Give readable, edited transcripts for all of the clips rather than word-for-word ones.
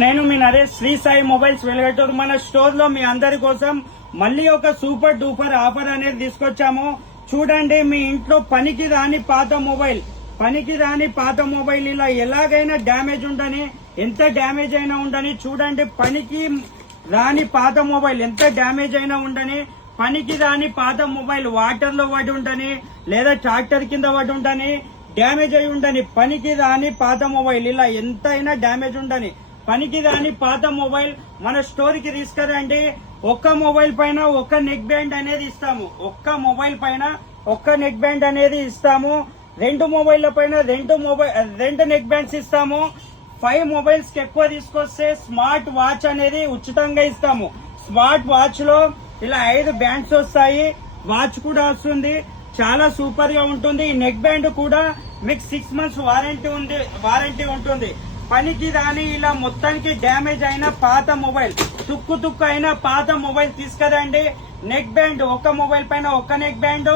నేను మీ నరేష్ శ్రీ సాయి మొబైల్స్ వెలుగటూరు. మన స్టోర్ లో మీ అందరి కోసం మళ్ళీ ఒక సూపర్ డూపర్ ఆఫర్ అనేది తీసుకొచ్చాము. చూడండి, మీ ఇంట్లో పనికి రాని పాత మొబైల్ ఇలా ఎలాగైనా డ్యామేజ్ ఉండని, ఎంత డ్యామేజ్ అయినా ఉండని, చూడండి పనికి రాని పాత మొబైల్ ఎంత డ్యామేజ్ అయినా ఉండని, పనికి రాని పాత మొబైల్ వాటర్ లో పడి ఉండని లేదా ట్రాక్టర్ కింద పడి ఉండని, డ్యామేజ్ అయి ఉండని, పనికి రాని పాత మొబైల్ ఇలా ఎంతైనా డ్యామేజ్ ఉండని పనికి రాని పాత మొబైల్ మన స్టోర్ కి తీసుకురండి. ఒక్క మొబైల్ పైన ఒక్క నెక్ బ్యాండ్ అనేది ఇస్తాము. ఒక్క మొబైల్ పైన ఒక్క నెక్ బ్యాండ్ అనేది ఇస్తాము. రెండు మొబైల్ పైన రెండు నెక్ బ్యాండ్స్ ఇస్తాము. 5 మొబైల్స్ కి ఎక్కువ తీసుకొస్తే స్మార్ట్ వాచ్ అనేది ఉచితంగా ఇస్తాము. స్మార్ట్ వాచ్ లో ఇలా 5 బ్యాండ్స్ వస్తాయి, వాచ్ కూడా వస్తుంది. చాలా సూపర్ గా ఉంటుంది. ఈ నెక్ బ్యాండ్ కూడా మీకు 6 మంత్స్ వారంటీ ఉంటుంది. పనికి రాని ఇలా మొత్తానికి డ్యామేజ్ అయిన పాత మొబైల్, తుక్కు అయిన పాత మొబైల్ తీసుకురండి. నెక్ బ్యాండ్ ఒక మొబైల్ పైన ఒక నెక్ బ్యాండ్,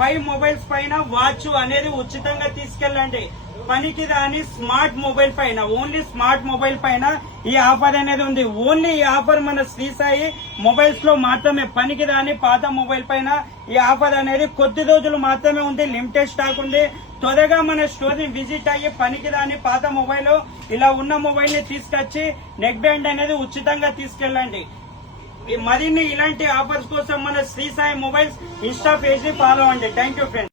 5 మొబైల్స్ పైన వాచ్ అనేది ఉచితంగా తీసుకెళ్ళండి. పనికి రాని స్మార్ట్ మొబైల్ పైన, ఓన్లీ స్మార్ట్ మొబైల్ పైన ఈ ఆఫర్ అనేది ఉంది. ఓన్లీ ఈ ఆఫర్ మన శ్రీ సాయి మొబైల్స్ లో మాత్రమే. పనికి రాని పాత మొబైల్ పైన ఈ ఆఫర్ అనేది కొద్ది రోజులు మాత్రమే ఉంది. లిమిటెడ్ స్టాక్ ఉంది. త్వరగా మన స్టోర్ ని విజిట్ అయ్యి పనికి రాని పాత మొబైల్ ఇలా ఉన్న మొబైల్ ని తీసుకొచ్చి నెక్ బ్యాండ్ అనేది ఉచితంగా తీసుకెళ్ళండి. మరిన్ని ఇలాంటి ఆఫర్స్ కోసం మన Shri Sai mobiles insta page ని ఫాలో అవ్వండి. Thank you friends.